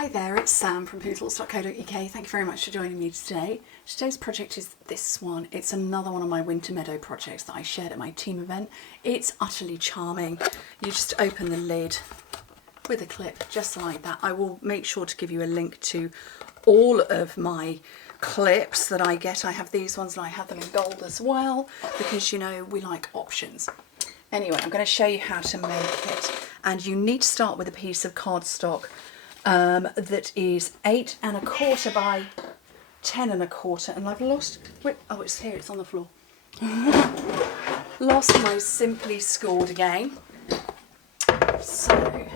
Hi there, it's Sam from Pootles.co.uk. Thank you very much for joining me today. Today's project is this one. It's another one of my Winter Meadow projects that I shared at my team event. It's utterly charming. You just open the lid with a clip, just like that. I will make sure to give you a link to all of my clips that I get. I have these ones and I have them in gold as well, because you know, we like options. Anyway, I'm going to show you how to make it. And you need to start with a piece of cardstock that is 8 1/4 by 10 1/4, and I've lost, oh, it's here, it's on the floor. Lost my Simply Scored again. So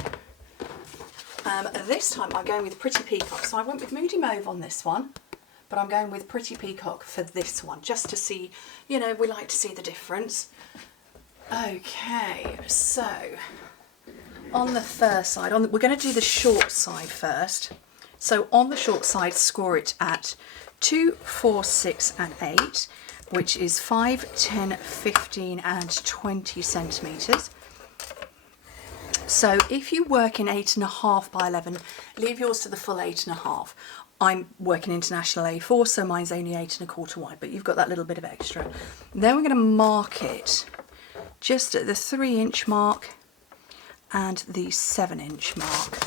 this time I'm going with Pretty Peacock. So I went with Moody Mauve on this one, but I'm going with Pretty Peacock for this one, just to see, you know, we like to see the difference. Okay, so on the first side, we're going to do the short side first. So on the short side, score it at 2, 4, 6 and 8, which is 5, 10, 15 and 20 centimetres. So if you work in 8 1/2 by 11, leave yours to the full 8 1/2. I'm working international A4, so mine's only 8 1/4 wide, but you've got that little bit of extra. Then we're going to mark it just at the 3-inch mark and the 7-inch mark.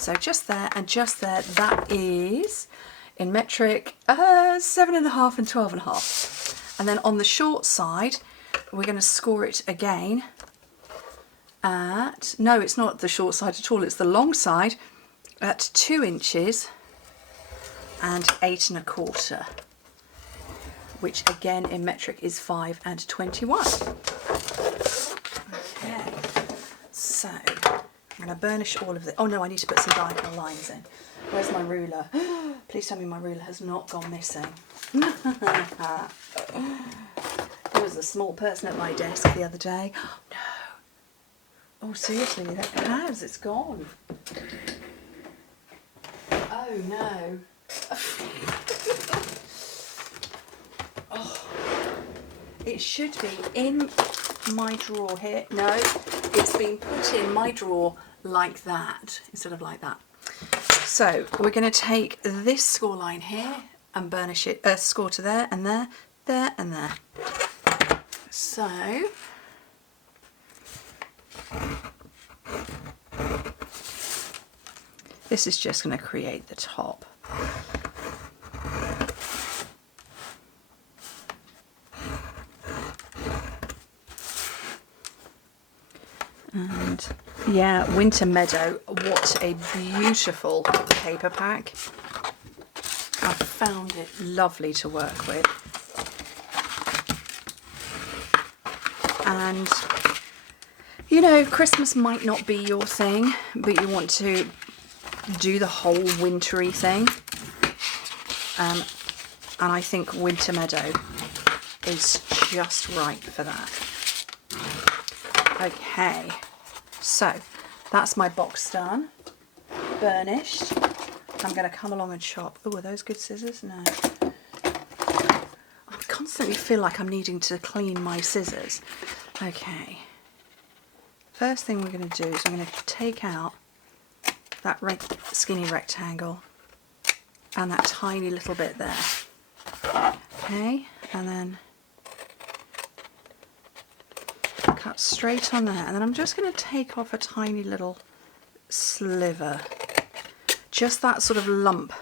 So just there and just there, that is in metric 7 1/2 and 12 1/2. And then on the short side, we're going to score it again at, no, it's not the short side at all, it's the long side, at 2 inches and 8 1/4, which again in metric is 5 and 21. Okay. So I'm going to burnish all of this. Oh no, I need to put some diagonal lines in. Where's my ruler? Please tell me my ruler has not gone missing. There was a small person at my desk the other day. No. Oh seriously, it has. It's gone. Oh no. Oh. It should be in my drawer here. No, it's been put in my drawer like that instead of like that. So we're going to take this score line here and burnish it, score to there and there, there and there. So this is just going to create the top. And yeah, Winter Meadow, what a beautiful paper pack. I found it lovely to work with. And you know, Christmas might not be your thing, but you want to do the whole wintry thing. And I think Winter Meadow is just right for that. Okay, so that's my box done, burnished. I'm going to come along and chop. Oh, are those good scissors? No. I constantly feel like I'm needing to clean my scissors. Okay, first thing we're going to do is I'm going to take out that skinny rectangle and that tiny little bit there. Okay, and then cut straight on there, and then I'm just going to take off a tiny little sliver, just that sort of lump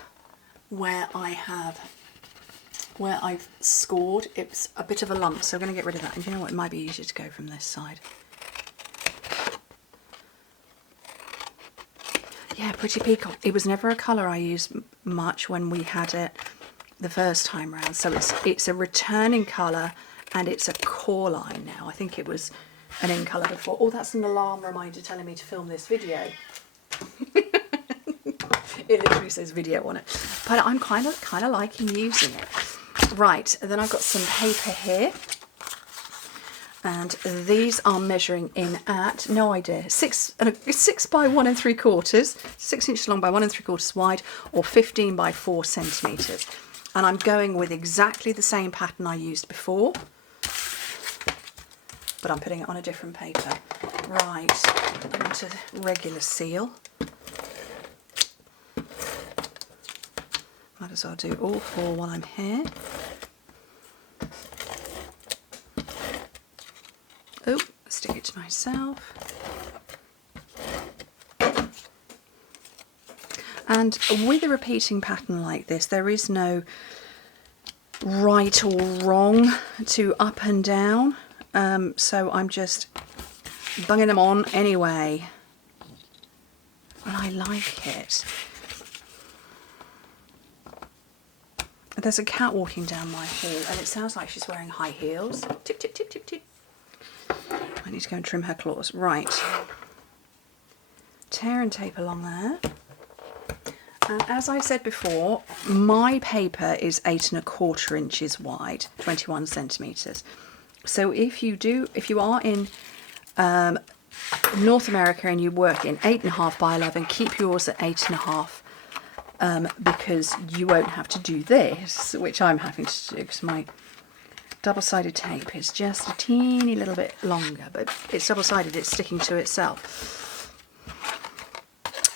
where I've scored. It's a bit of a lump, so I'm going to get rid of that. And you know what, it might be easier to go from this side. Yeah, Pretty Peacock. It was never a colour I used much when we had it the first time round, so it's a returning colour and it's a core line now. I think it was an in colour before. Oh, that's an alarm reminder telling me to film this video. It literally says video on it, but I'm kind of liking using it. Right, and then I've got some paper here, and these are measuring in at, no idea, 6 by 1 3/4, 6 inches long by 1 3/4 wide, or 15 by 4 centimetres. And I'm going with exactly the same pattern I used before, but I'm putting it on a different paper. Right, onto regular seal. Might as well do all 4 while I'm here. Oh, stick it to myself. And with a repeating pattern like this, there is no right or wrong to up and down. So I'm just bunging them on anyway. And I like it. There's a cat walking down my hall and it sounds like she's wearing high heels. Tip, tip, tip, tip, tip. I need to go and trim her claws. Right. Tear and tape along there. And as I said before, my paper is 8 1/4 inches wide, 21 centimetres. So if you are in North America and you work in 8.5 by 11, keep yours at 8.5 because you won't have to do this, which I'm having to do because my double-sided tape is just a teeny little bit longer, but it's double-sided, it's sticking to itself.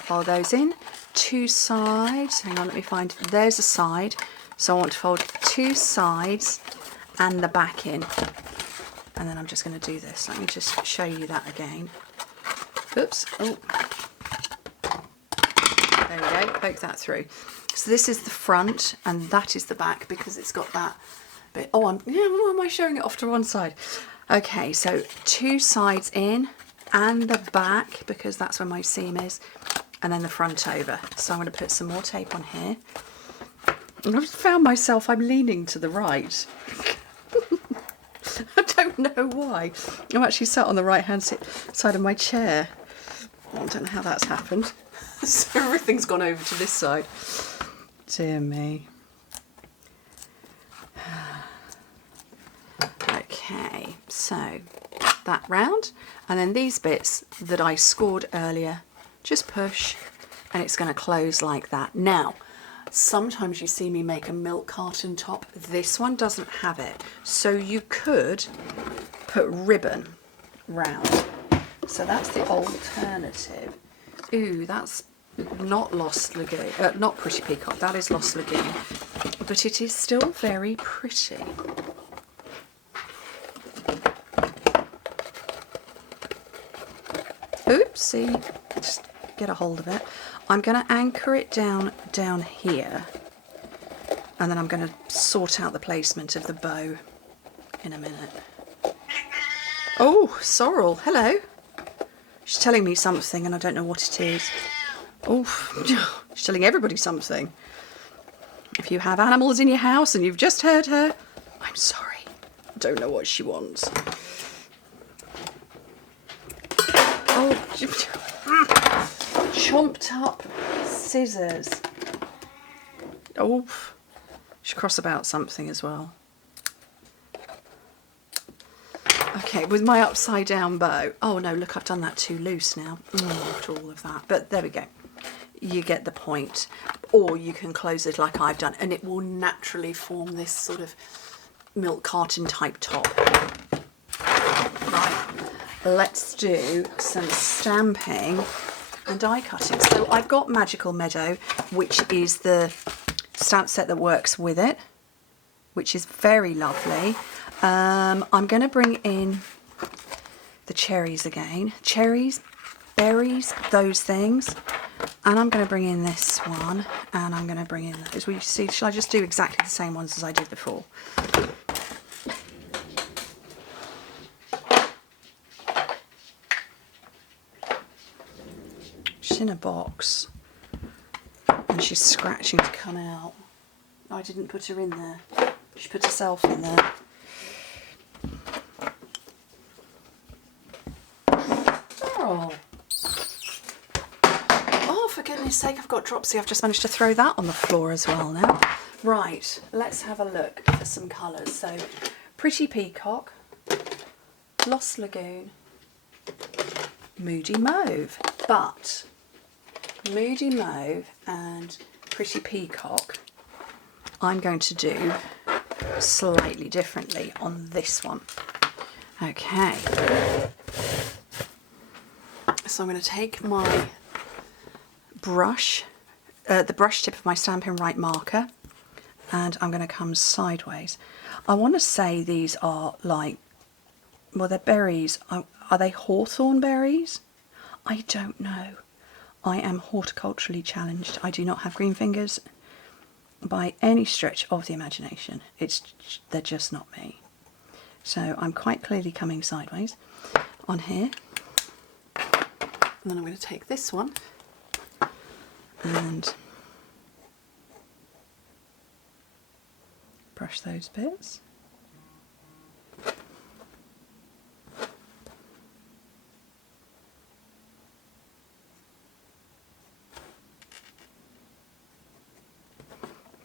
Fold those in. 2 sides, hang on, let me find, there's a side, so I want to fold 2 sides and the back in, and then I'm just going to do this. Let me just show you that again. Oops, oh, there we go, poke that through. So this is the front and that is the back because it's got that bit. Oh, why am I showing it off to one side? Okay, so 2 sides in and the back because that's where my seam is, and then the front over. So I'm going to put some more tape on here. And I've found myself, I'm leaning to the right. I don't know why. I'm actually sat on the right hand side of my chair. I don't know how that's happened. So everything's gone over to this side. Dear me. Okay, so that round. And then these bits that I scored earlier, just push and it's going to close like that. Now, sometimes you see me make a milk carton top. This one doesn't have it. So you could put ribbon round. So that's the alternative. Ooh, that's not Lost Lagoon, not Pretty Peacock, that is Lost Lagoon. But it is still very pretty. Oopsie, just get a hold of it. I'm going to anchor it down here, and then I'm going to sort out the placement of the bow in a minute. Oh, Sorrel, hello. She's telling me something and I don't know what it is. Oh, she's telling everybody something. If you have animals in your house and you've just heard her, I'm sorry. I don't know what she wants. Oh, chomped up scissors. Oh, she's cross about something as well. Okay, with my upside down bow. Oh no, look, I've done that too loose now. After all of that. But there we go. You get the point. Or you can close it like I've done and it will naturally form this sort of milk carton type top. Right, let's do some stamping and die cutting. So I've got Magical Meadow, which is the stamp set that works with it, which is very lovely. I'm going to bring in the cherries again. Cherries, berries, those things. And I'm going to bring in this one, and I'm going to bring in those. Will you see, shall I just do exactly the same ones as I did before? She's in a box, and she's scratching to come out. I didn't put her in there. She put herself in there. Oh. Oh, for goodness sake, I've got Dropsy. I've just managed to throw that on the floor as well now. Right, let's have a look for some colours. So, Pretty Peacock, Lost Lagoon, Moody Mauve. But Moody Mauve and Pretty Peacock I'm going to do slightly differently on this one. Okay. So I'm going to take my brush, the brush tip of my Stampin' Right marker, and I'm going to come sideways. I want to say these are like, well, they're berries. Are they hawthorn berries? I don't know. I am horticulturally challenged. I do not have green fingers by any stretch of the imagination. They're just not me. So I'm quite clearly coming sideways on here. And then I'm going to take this one and brush those bits.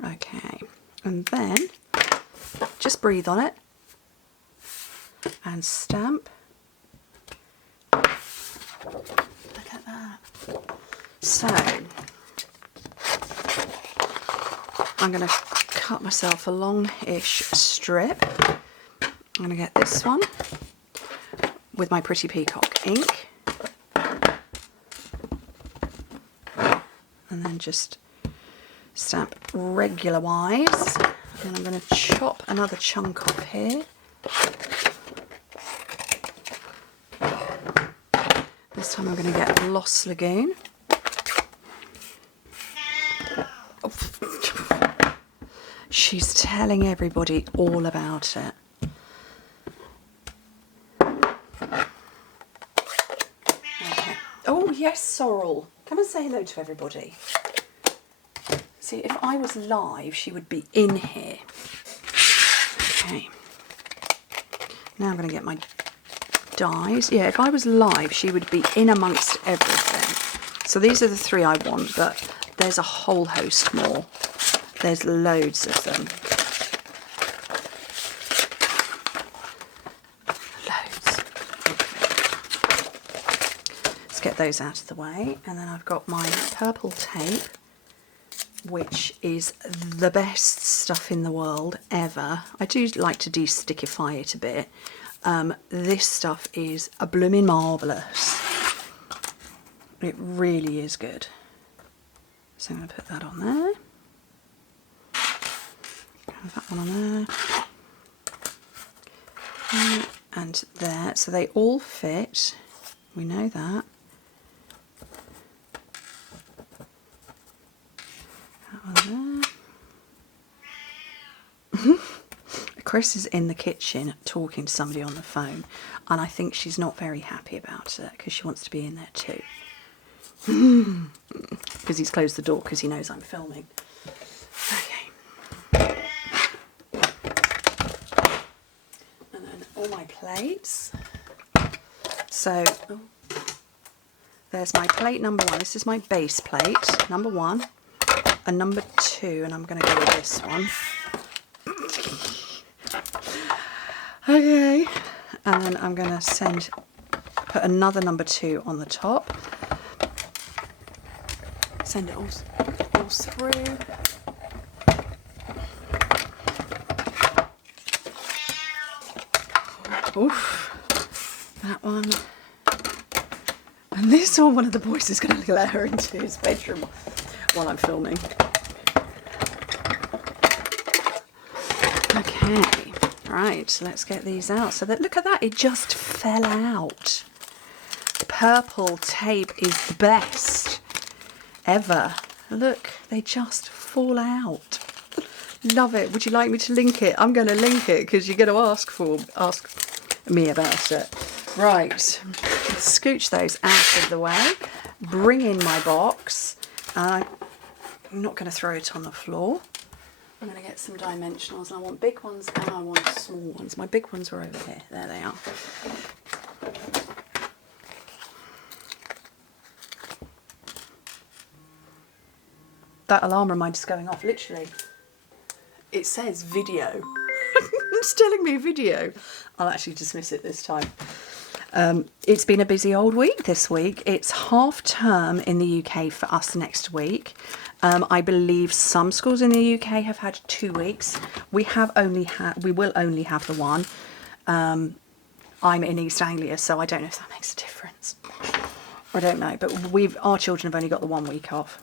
Okay, and then just breathe on it and stamp. Look at that. So I'm going to cut myself a long-ish strip. I'm going to get this one with my Pretty Peacock ink, and then just stamp regular wise, and I'm going to chop another chunk off here. This time I'm going to get Lost Lagoon. Oh. She's telling everybody all about it. Okay. Oh yes, Sorrel, come and say hello to everybody. See, if I was live, she would be in here. Okay. Now I'm going to get my dies. Yeah, if I was live, she would be in amongst everything. So these are the 3 I want, but there's a whole host more. There's loads of them. Loads. Let's get those out of the way. And then I've got my purple tape, which is the best stuff in the world ever. I do like to de-stickify it a bit. This stuff is a blooming marvellous. It really is good. So I'm going to put that on there. Have that one on there. And there. So they all fit. We know that. That one there. Chris is in the kitchen talking to somebody on the phone, and I think she's not very happy about it because she wants to be in there too. Because he's closed the door because he knows I'm filming. Okay. And then all my plates. So, there's my plate number 1. This is my base plate, number 1. And number 2, and I'm going to go with this one. Okay, and then I'm going to put another number 2 on the top. Send it all through. Oof, that one. And this one of the boys is going to let her into his bedroom while I'm filming. Okay. Right, let's get these out. So that, look at that, it just fell out. Purple tape is the best ever. Look, they just fall out. Love it. Would you like me to link it? I'm going to link it because you're going to ask me about it. Right, scooch those out of the way. Bring in my box. I'm not going to throw it on the floor. I'm going to get some dimensionals, and I want big ones and I want small ones. My big ones were over here. There they are. That alarm reminder's going off, literally. It says video. It's telling me video. I'll actually dismiss it this time. It's been a busy old week this week. It's half term in the UK for us next week. I believe some schools in the UK have had 2 weeks. We will only have the one. I'm in East Anglia, so I don't know if that makes a difference. I don't know, but our children have only got the 1 week off.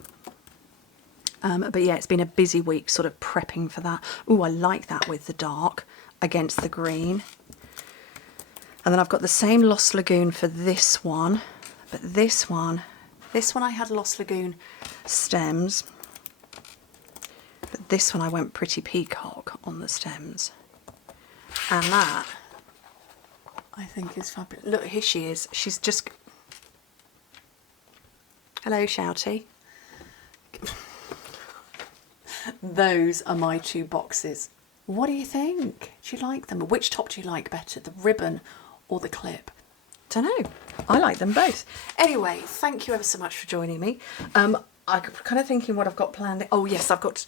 But yeah, it's been a busy week sort of prepping for that. Oh, I like that with the dark against the green. And then I've got the same Lost Lagoon for this one, but this one I had Lost Lagoon stems, but this one I went Pretty Peacock on the stems. And that, I think, is fabulous. Look, here she is. She's just... Hello, Shouty. Those are my two boxes. What do you think? Do you like them? Which top do you like better, the ribbon or the clip? Don't know. I like them both. Anyway, thank you ever so much for joining me. I'm kind of thinking what I've got planned. Oh yes, I've got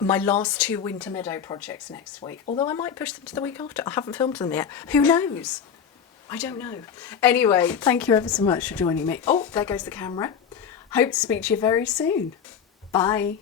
my last 2 Winter Meadow projects next week. Although I might push them to the week after. I haven't filmed them yet. Who knows? I don't know. Anyway, thank you ever so much for joining me. Oh, there goes the camera. Hope to speak to you very soon. Bye.